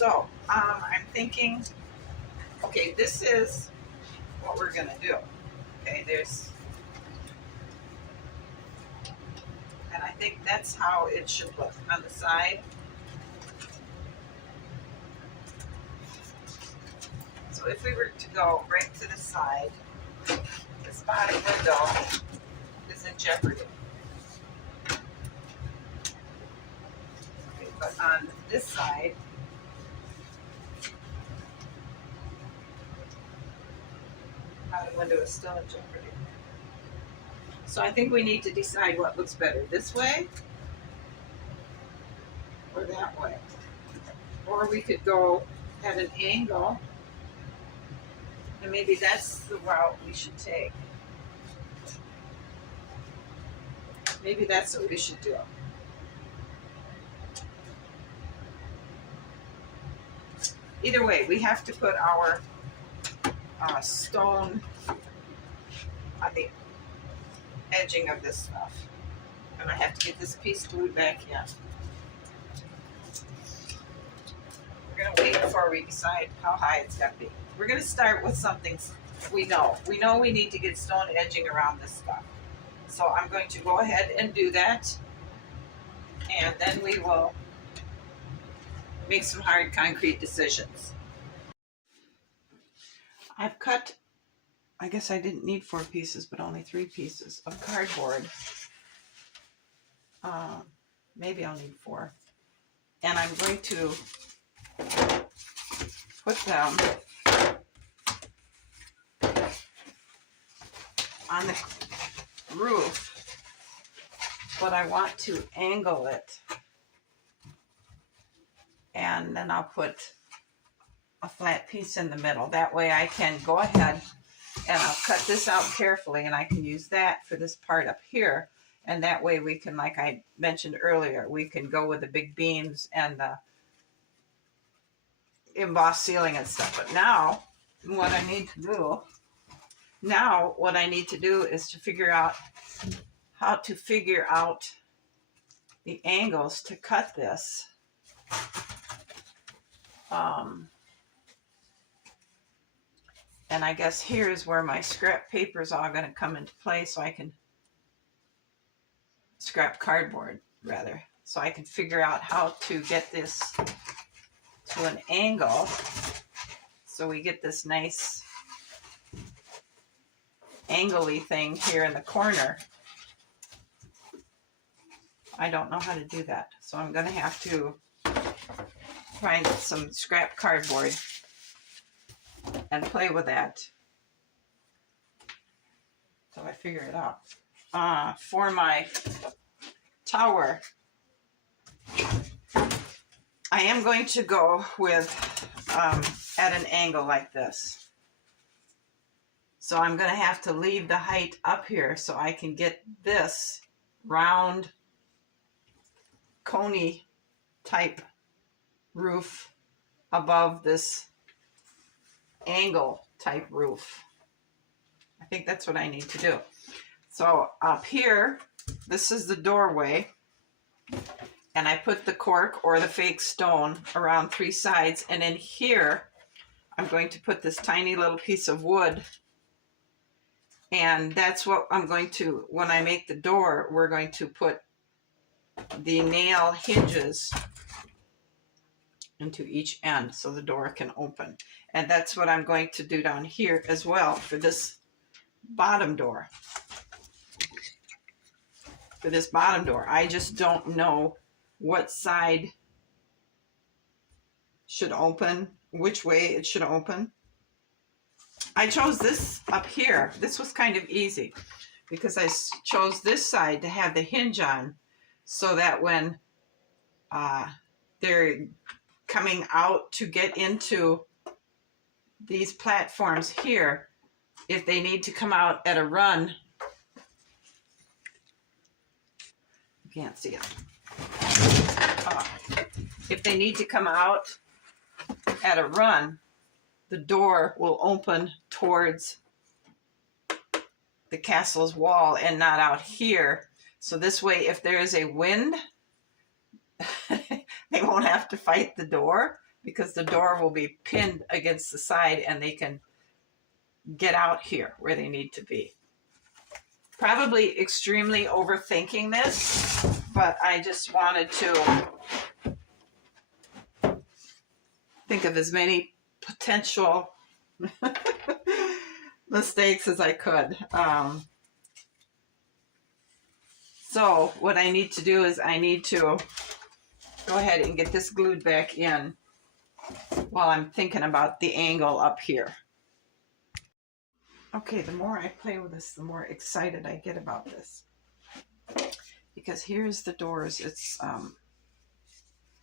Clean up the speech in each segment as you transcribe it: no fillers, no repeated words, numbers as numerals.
So, I'm thinking, okay, this is what we're gonna do. Okay, and I think that's how it should look on the side. So if we were to go right to the side, this bottom window is in jeopardy. Okay, but on this side, the bottom window is still in jeopardy. So I think we need to decide what looks better, this way or that way. Or we could go at an angle, and maybe that's the route we should take. Maybe that's what we should do. Either way, we have to put our stone on the edging of this stuff. And I have to get this piece glued back in. We're going to wait before we decide how high it's got to be. We're going to start with something we know. We know we need to get stone edging around this stuff. So I'm going to go ahead and do that. And then we will make some hard concrete decisions. I've cut, I guess I didn't need 4 pieces, but only 3 pieces of cardboard. Maybe I'll need 4. And I'm going to put them on the roof, but I want to angle it. And then I'll put a flat piece in the middle. That way I can go ahead and I'll cut this out carefully, and I can use that for this part up here. And that way we can, like I mentioned earlier, we can go with the big beams and the embossed ceiling and stuff. But now what I need to do is to figure out how to figure out the angles to cut this. And I guess here's where my scrap paper is all going to come into play, so I can scrap cardboard rather, so I can figure out how to get this to an angle so we get this nice angly thing here in the corner. I don't know how to do that, so I'm going to have to find some scrap cardboard and play with that till I figure it out. For my tower, I am going to go with at an angle like this. So I'm going to have to leave the height up here so I can get this round coney type roof above this angle type roof. I think that's what I need to do. So up here, this is the doorway, and I put the cork or the fake stone around 3 sides, and in here I'm going to put this tiny little piece of wood, and that's what I'm going to, when I make the door, we're going to put the nail hinges into each end so the door can open. And that's what I'm going to do down here as well for this bottom door. For this bottom door, I just don't know what side should open, which way it should open. I chose this up here. This was kind of easy because I chose this side to have the hinge on, so that when they're coming out to get into these platforms here, if they need to come out at a run, you can't see it. If they need to come out at a run, the door will open towards the castle's wall and not out here. So this way, if there is a wind, they won't have to fight the door. because the door will be pinned against the side and they can get out here where they need to be. Probably extremely overthinking this, but I just wanted to think of as many potential mistakes as I could. So what I need to do is I need to go ahead and get this glued back in while I'm thinking about the angle up here. Okay, the more I play with this, the more excited I get about this. Because here's the doors. It's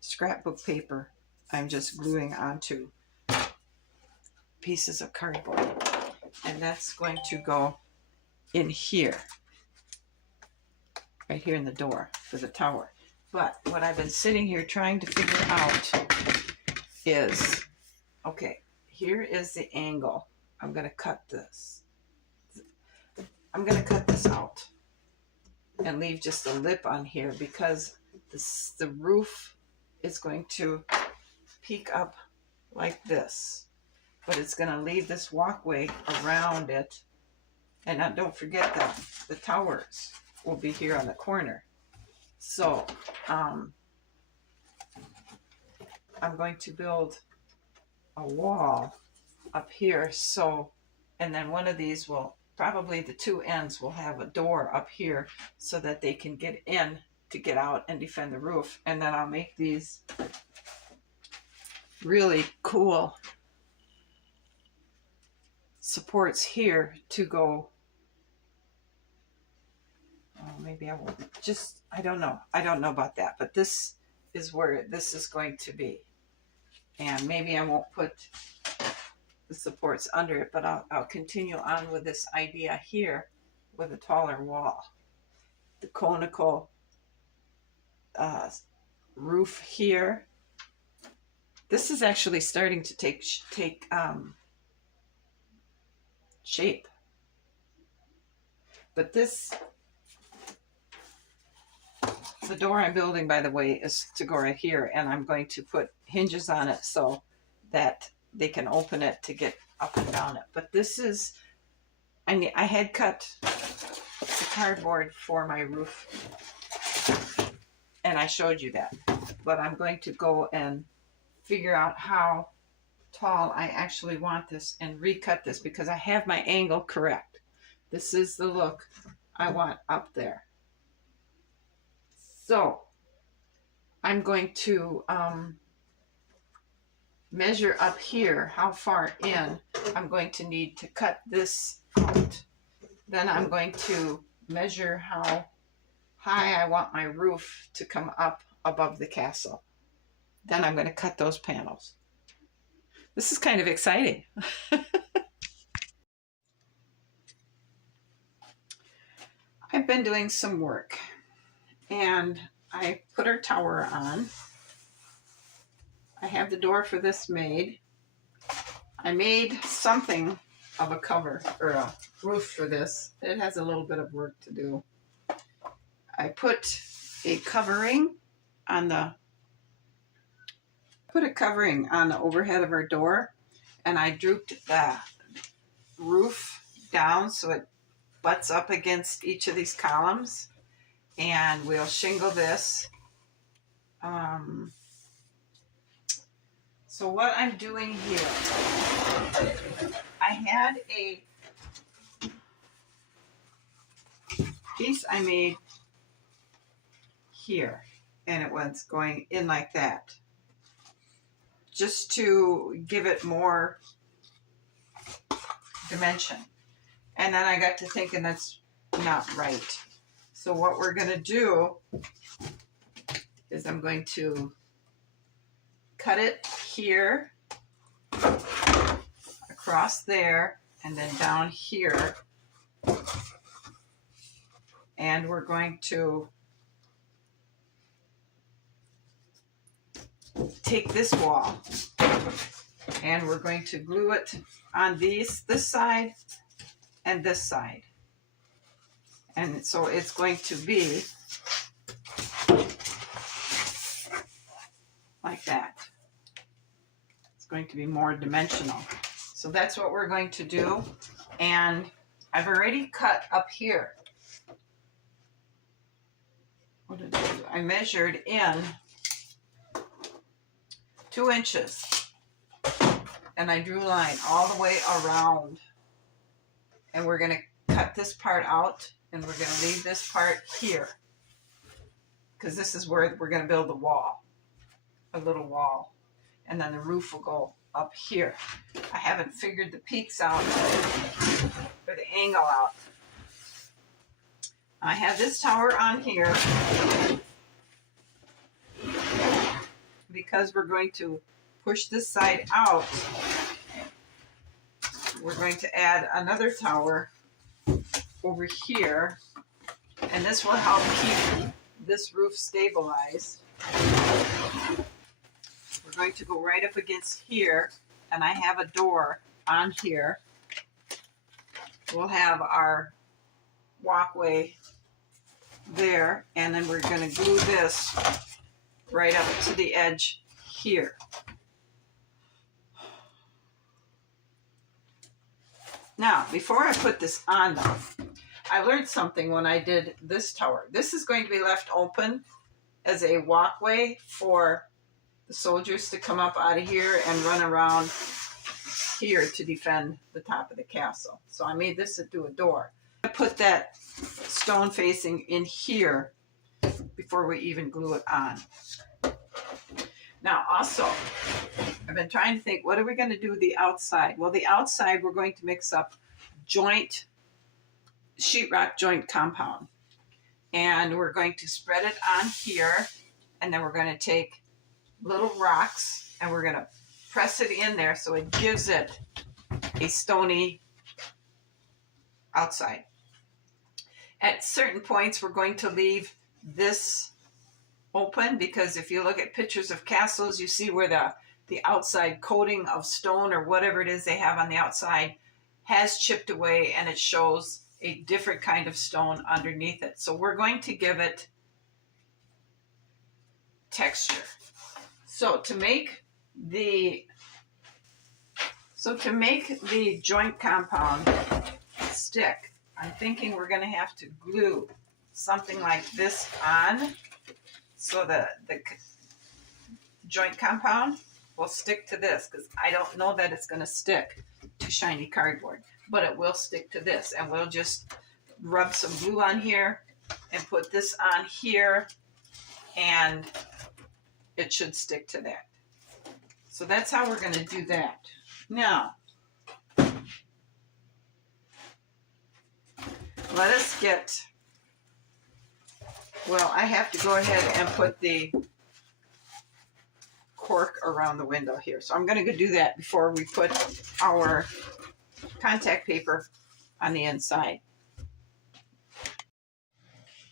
scrapbook paper I'm just gluing onto pieces of cardboard. And that's going to go in here. Right here in the door for the tower. But what I've been sitting here trying to figure out is, okay, here is the angle. I'm going to cut this. I'm going to cut this out and leave just a lip on here because the roof is going to peek up like this. But it's going to leave this walkway around it. And now don't forget that the towers will be here on the corner. So I'm going to build a wall up here. So, and then one of these will, probably the two ends will have a door up here so that they can get in to get out and defend the roof. And then I'll make these really cool supports here to go. Oh, maybe I won't. Just, I don't know. I don't know about that. But this is where this is going to be. And maybe I won't put the supports under it, but I'll continue on with this idea here with a taller wall. The conical roof here. This is actually starting to take shape. But this, the door I'm building, by the way, is to go right here, and I'm going to put hinges on it so that they can open it to get up and down it. But this is, I had cut the cardboard for my roof, and I showed you that. But I'm going to go and figure out how tall I actually want this and recut this because I have my angle correct. This is the look I want up there. So I'm going to measure up here how far in I'm going to need to cut this out. Then I'm going to measure how high I want my roof to come up above the castle. Then I'm going to cut those panels. This is kind of exciting. I've been doing some work and I put our tower on. I have the door for this made. I made something of a cover or a roof for this. It has a little bit of work to do. I put a covering on the overhead of our door, and I drooped the roof down so it butts up against each of these columns, and we'll shingle this. So what I'm doing here, I had a piece I made here, and it was going in like that, just to give it more dimension. And then I got to thinking that's not right. So what we're going to do is I'm going to cut it here, across there, and then down here. And we're going to take this wall and we're going to glue it on this side and this side. And so it's going to be like that. going to be more dimensional. So that's what we're going to do. And I've already cut up here. What did I do? I measured in 2 inches. And I drew a line all the way around. And we're going to cut this part out. And we're going to leave this part here. Because this is where we're going to build a wall. A little wall. And then the roof will go up here. I haven't figured the peaks out or the angle out. I have this tower on here because we're going to push this side out. We're going to add another tower over here, and this will help keep this roof stabilized. We're going to go right up against here, and I have a door on here. We'll have our walkway there, and then we're going to glue this right up to the edge here. Now, before I put this on though, I learned something when I did this tower. This is going to be left open as a walkway for the soldiers to come up out of here and run around here to defend the top of the castle. So I made this into a door. I put that stone facing in here before we even glue it on. Now also, I've been trying to think, what are we going to do with the outside? Well, the outside we're going to mix up sheetrock joint compound. And we're going to spread it on here, and then we're going to take little rocks and we're going to press it in there so it gives it a stony outside. At certain points, we're going to leave this open because if you look at pictures of castles, you see where the outside coating of stone or whatever it is they have on the outside has chipped away, and it shows a different kind of stone underneath it. So we're going to give it texture. So to make the joint compound stick, I'm thinking we're going to have to glue something like this on so the joint compound will stick to this, because I don't know that it's going to stick to shiny cardboard, but it will stick to this. And we'll just rub some glue on here and put this on here, and it should stick to that. So that's how we're going to do that. Now, let us get, well, I have to go ahead and put the cork around the window here. So I'm going to go do that before we put our contact paper on the inside.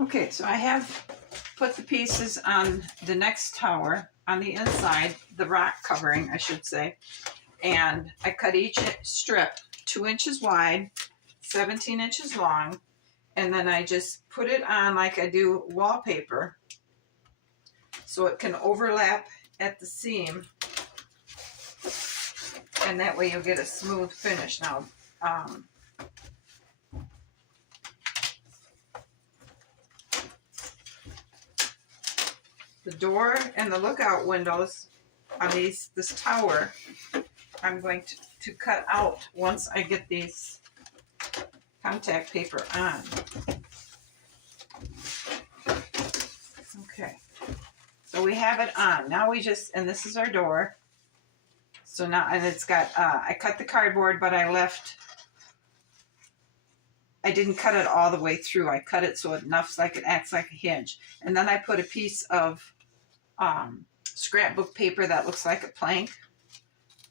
Okay, so I have put the pieces on the next tower on the inside, the rock covering, I should say. And I cut each strip 2 inches wide, 17 inches long, and then I just put it on like I do wallpaper so it can overlap at the seam, and that way you'll get a smooth finish. Now, the door and the lookout windows on this tower, I'm going to cut out once I get these contact paper on. Okay, so we have it on. Now we just, and this is our door. So now, and it's got, I cut the cardboard, but I didn't cut it all the way through. I cut it so it acts like a hinge. And then I put a piece of scrapbook paper that looks like a plank,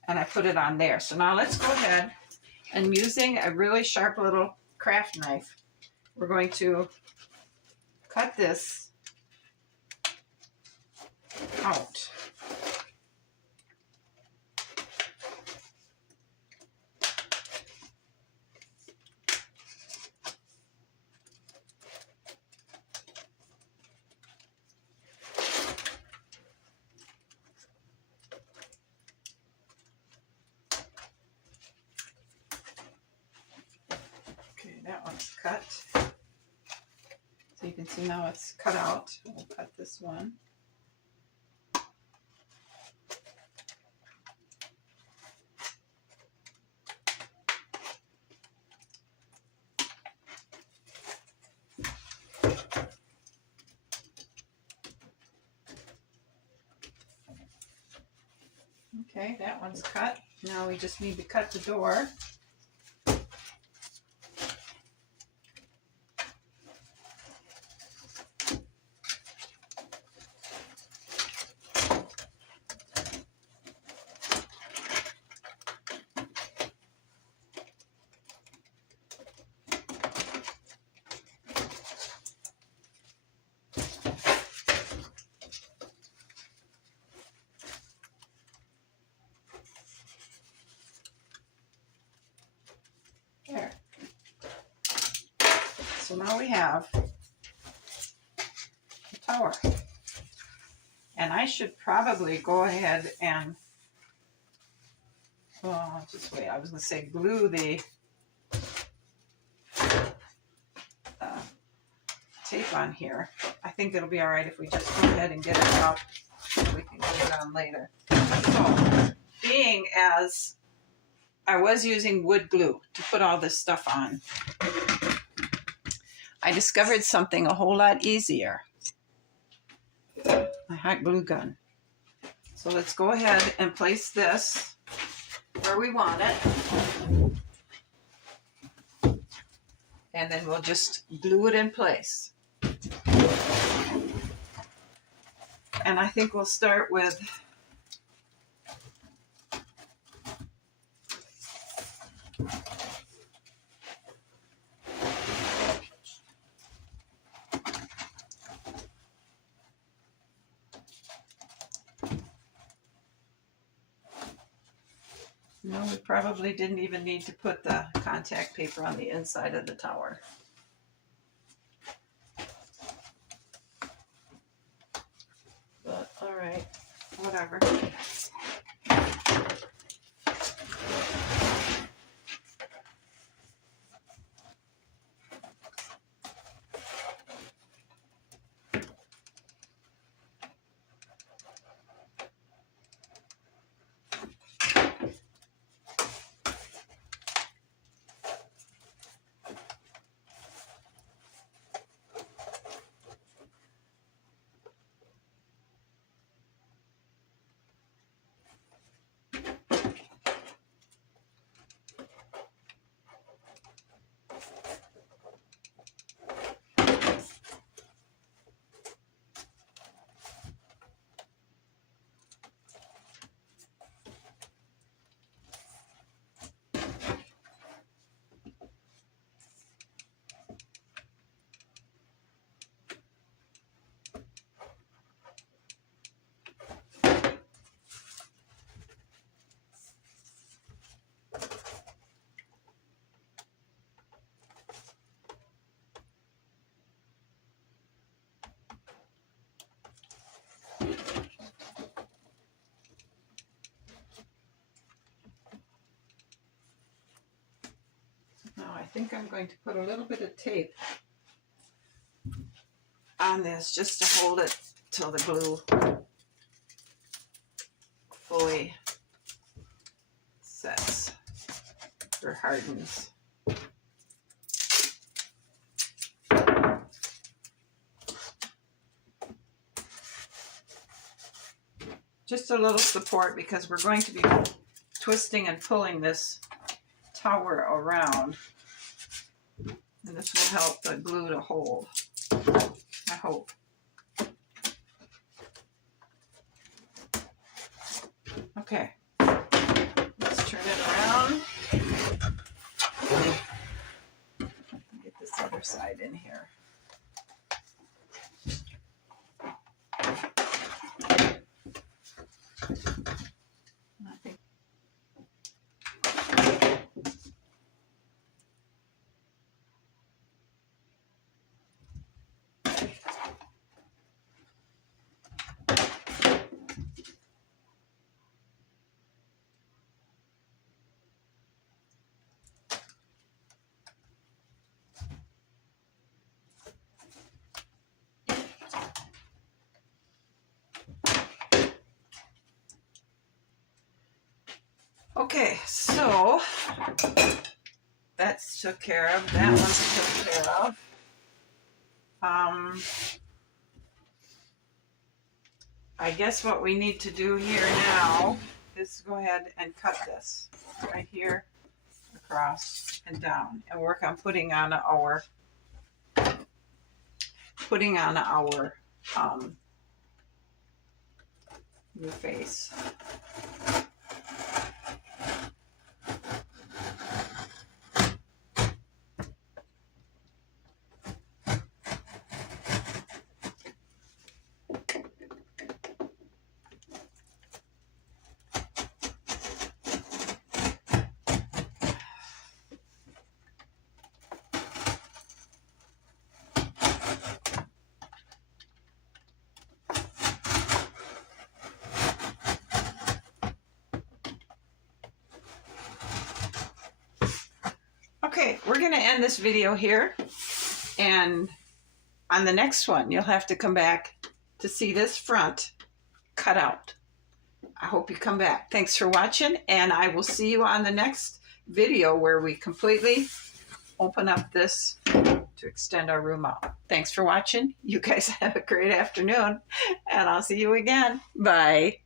and I put it on there. So now let's go ahead, and using a really sharp little craft knife, we're going to cut this out. one's cut. So you can see now it's cut out. We'll cut this one. Okay, that one's cut. Now we just need to cut the door. There. So now we have the tower. And I should probably go ahead and, well, just wait, I was going to say glue the tape on here. I think it'll be all right if we just go ahead and get it out so we can glue it on later. So, being as I was using wood glue to put all this stuff on, I discovered something a whole lot easier. My hot glue gun. So let's go ahead and place this where we want it. And then we'll just glue it in place. And I think we'll start with no, we probably didn't even need to put the contact paper on the inside of the tower. But, all right, whatever. Now I think I'm going to put a little bit of tape on this just to hold it till the glue fully sets or hardens. Just a little support because we're going to be twisting and pulling this tower around, and this will help the glue to hold, I hope. Okay, let's turn it around. Get this other side in here. I think Okay, so that's took care of. That one's took care of. I guess what we need to do here now is go ahead and cut this right here across and down and work on putting on our new face. Okay, we're going to end this video here, and on the next one you'll have to come back to see this front cut out. I hope you come back. Thanks for watching, and I will see you on the next video where we completely open up this to extend our room out. Thanks for watching. You guys have a great afternoon, and I'll see you again. Bye.